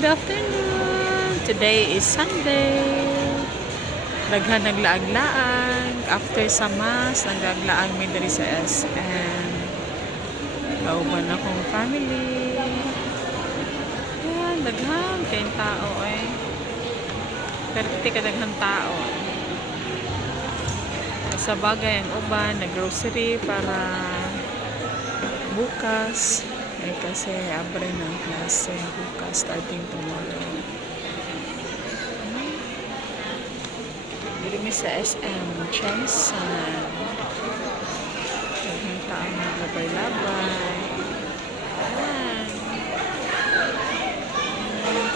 good afternoon. Today is Sunday. Daghan naglaag-laag. After sa Mass, naglaag-laag may diri sa SM. Kauban akong family. Yan, daghan kayong tao eh. 30 kadaghan tao. Sa bagay ang uban, nag-grocery para bukas. Eh, kasi abre ng klase bukas starting tomorrow. Dito mi sa SM Changsan. Yung taong naglabay-labay. Ayan.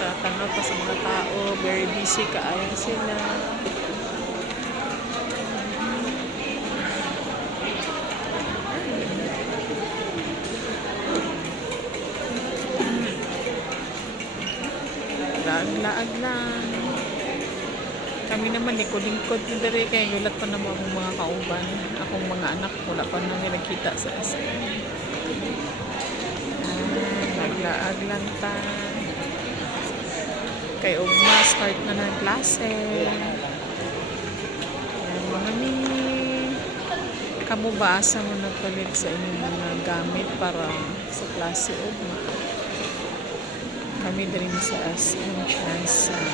Tatanaw pa sa mga tao. Very busy kaayo sila. Laag lang. Kami naman likod-lingkod na diri kaya gulat pa naman akong mga kauban. Akong mga anak wala pa namin nagkita sa SM. Naglaag lang ta. Kay ugma start na ng klase. Yan mga ni kamu ba asa mo nagpalit sa inyong mga gamit para sa klase ugma. Kami din sa SM Changsan.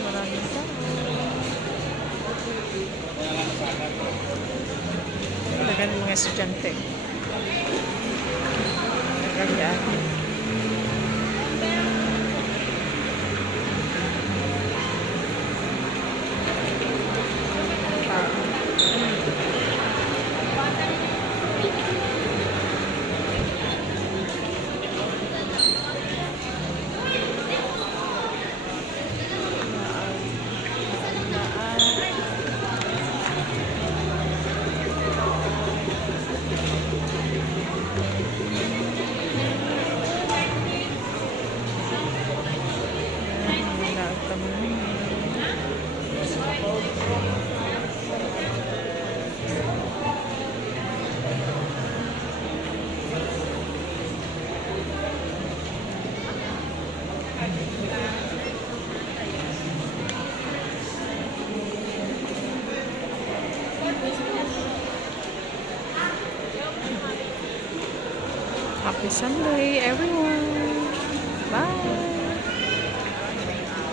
Maraming tao. Dagan mga estudyante. Nagagalit. Happy Sunday, everyone. Bye.